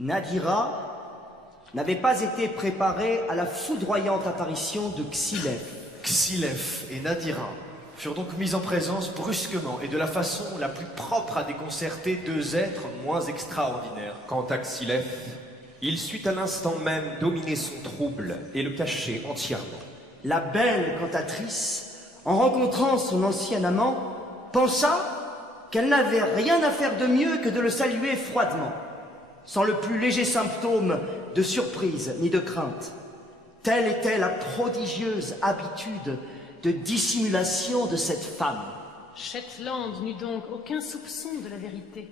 Nadira n'avait pas été préparée à la foudroyante apparition de Xylef. Xylef et Nadira furent donc mis en présence brusquement et de la façon la plus propre à déconcerter deux êtres moins extraordinaires. Quant à Xylef, il sut à l'instant même dominer son trouble et le cacher entièrement. La belle cantatrice, en rencontrant son ancien amant, pensa qu'elle n'avait rien à faire de mieux que de le saluer froidement, sans le plus léger symptôme de surprise ni de crainte. Telle était la prodigieuse habitude de dissimulation de cette femme. Shetland n'eut donc aucun soupçon de la vérité.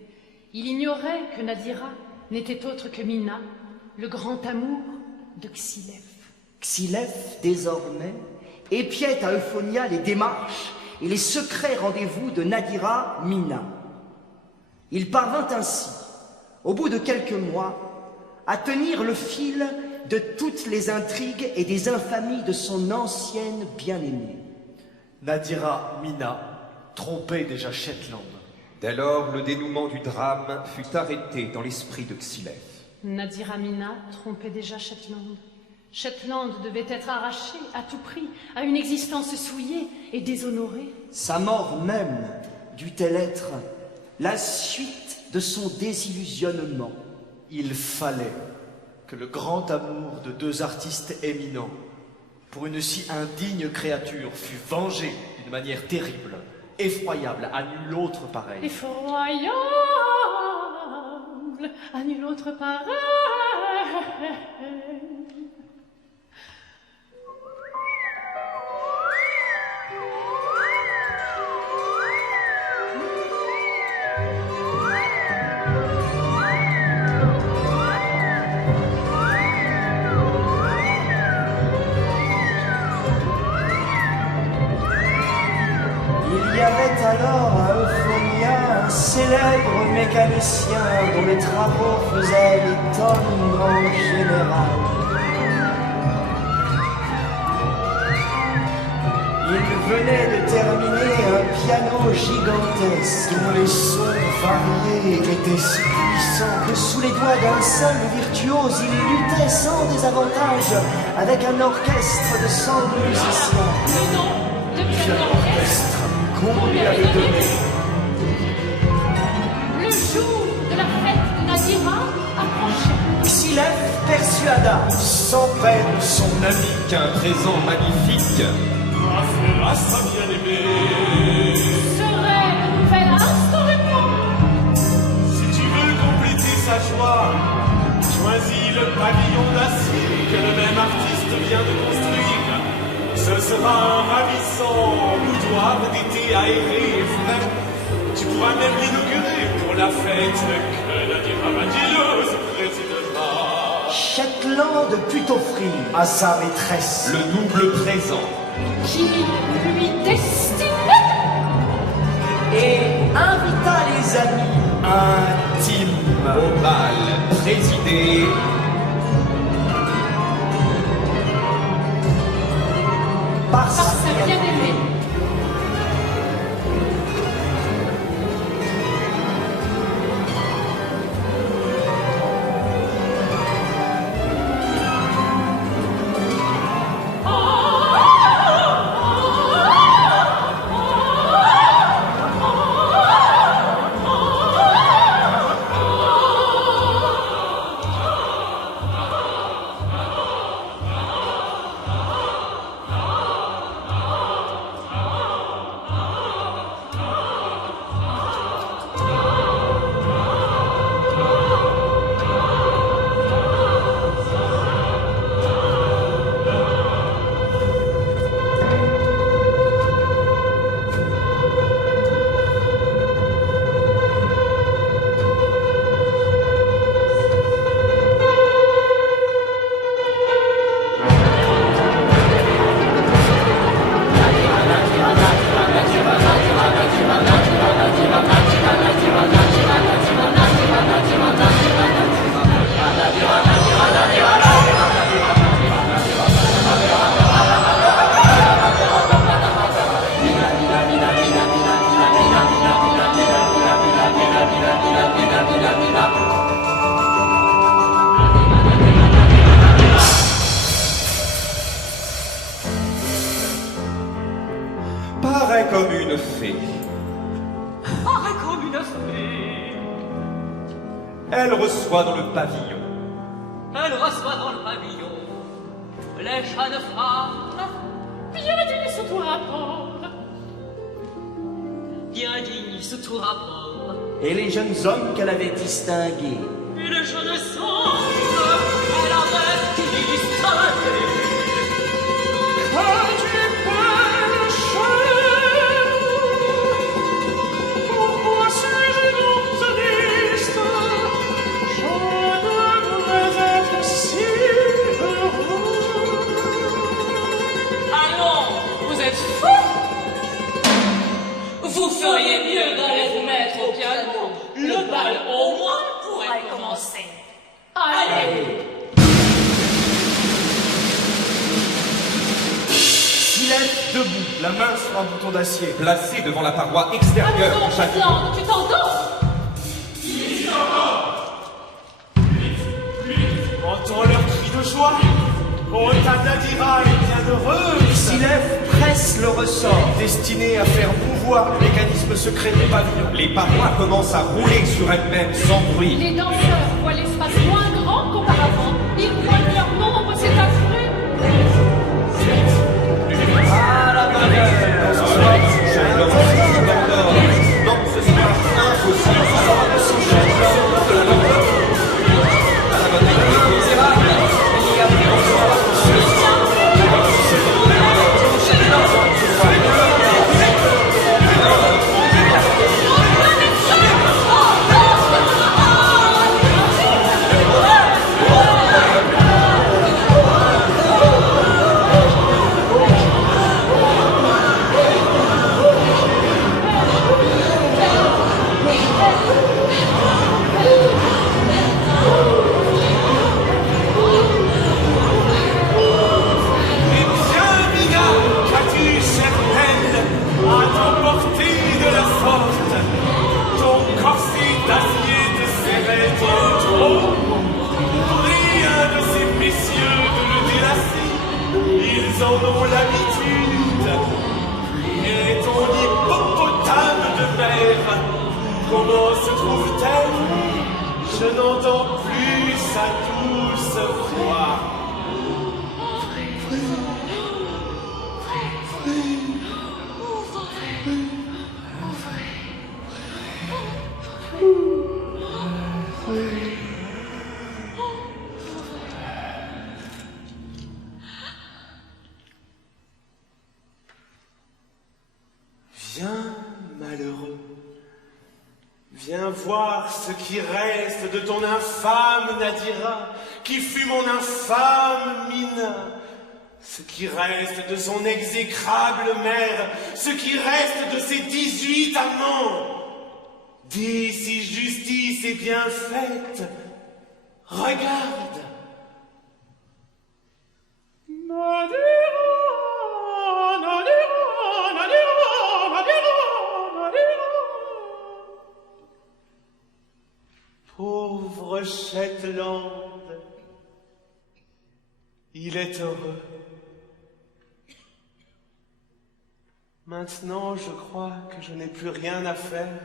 Il ignorait que Nadira n'était autre que Mina, le grand amour de Xylef. Xylef, désormais, épiait à Euphonia les démarches et les secrets rendez-vous de Nadira Mina. Il parvint ainsi, au bout de quelques mois, à tenir le fil de toutes les intrigues et des infamies de son ancienne bien-aimée. Nadira Mina trompait déjà Shetland. Dès lors, le dénouement du drame fut arrêté dans l'esprit de Xylef. Nadira Mina trompait déjà Shetland. Shetland devait être arraché à tout prix à une existence souillée et déshonorée. Sa mort même dut-elle être la suite de son désillusionnement. Il fallait que le grand amour de deux artistes éminents pour une si indigne créature fût vengé d'une manière terrible, effroyable, à nul autre pareil. Effroyable, à nul autre pareil. Il y avait alors à Euphonia un célèbre mécanicien dont les travaux faisaient l'étonnement général. Il venait de terminer un piano gigantesque dont les sons variés étaient si puissants que sous les doigts d'un seul virtuose il luttait sans désavantage avec un orchestre de 100 musiciens. Le nom de Quel piano orchestre qu'on lui avait donné. Le jour de la fête de Nadira approchait. Xylef persuada, Sans peine, Son ami qu'un présent magnifique Ah, sa bien-aimée, Serait le nouvel instrument. si tu veux compléter sa joie, choisis le pavillon d'acier que le même artiste vient de construire. Ce sera un ravissant boudoir d'été aéré et frais. Tu pourras même l'inaugurer pour la fête que Nadira Madileuse présidera. Shetland put offrir à sa maîtresse le double présent. Qui lui destinait. et invita les amis intimes. Au bal présidé Par Par sa sa bien-aimée. fée. Ah, comme une fée. Elle reçoit dans le pavillon. Elle reçoit dans le pavillon les jeunes femmes Bien dignes sous tout rapport. bien dignes sous tout rapport. Et les jeunes hommes qu'elle avait distingués. Et les jeunes hommes qu'elle avait distingués. Pourquoi suis-je donc triste? Je devrais être si heureux. Allons, vous êtes fous. Vous feriez mieux d'aller vous mettre au piano. Le bal au moins pourrait commencer. Allez. Silette debout, la main sur un bouton d'acier. Placé devant la paroi extérieure Allons, du château. Shetland, tu t'endors? Entends leurs cris de joie. Oh, ta Nadira est bien heureuse. Silef presse le ressort. Destiné à faire mouvoir le mécanisme secret du pavillon. Les parois commencent à rouler sur elles-mêmes sans bruit. Les danseurs voient l'espace moins grand qu'auparavant. Ils pointent leur nombre, c'est affreux. Ah, la malheur. Ce soir, je leur dis d'endors. Non, ce soir, impossible. De la bonne heure. À la bonne heure, misérable. Il y a plus longtemps. Eh bien, Mina, qu'as-tu, chère peine, à t'emporter de la sorte? Ton corset d'acier te serrait trop trop. Rien de ces messieurs de le délasser, ils en ont l'habitude. Et ton hippopotame de mer, comment se trouve-t-elle? Je n'entends plus sa douce voix. Viens, malheureux. Viens voir ce qui reste de ton infâme Nadira, qui fut mon infâme Mina. Ce qui reste de son exécrable mère, ce qui reste de ses 18 amants. Dis si justice est bien faite. Regarde. Nadira, Nadira, Nadira, Nadira, Nadira. Pauvre Shetland, il est heureux. Maintenant, je crois que je n'ai plus rien à faire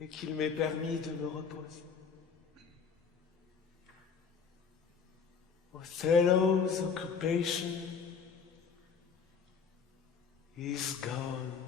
et qu'il m'est permis de me reposer. Othello's occupation is gone.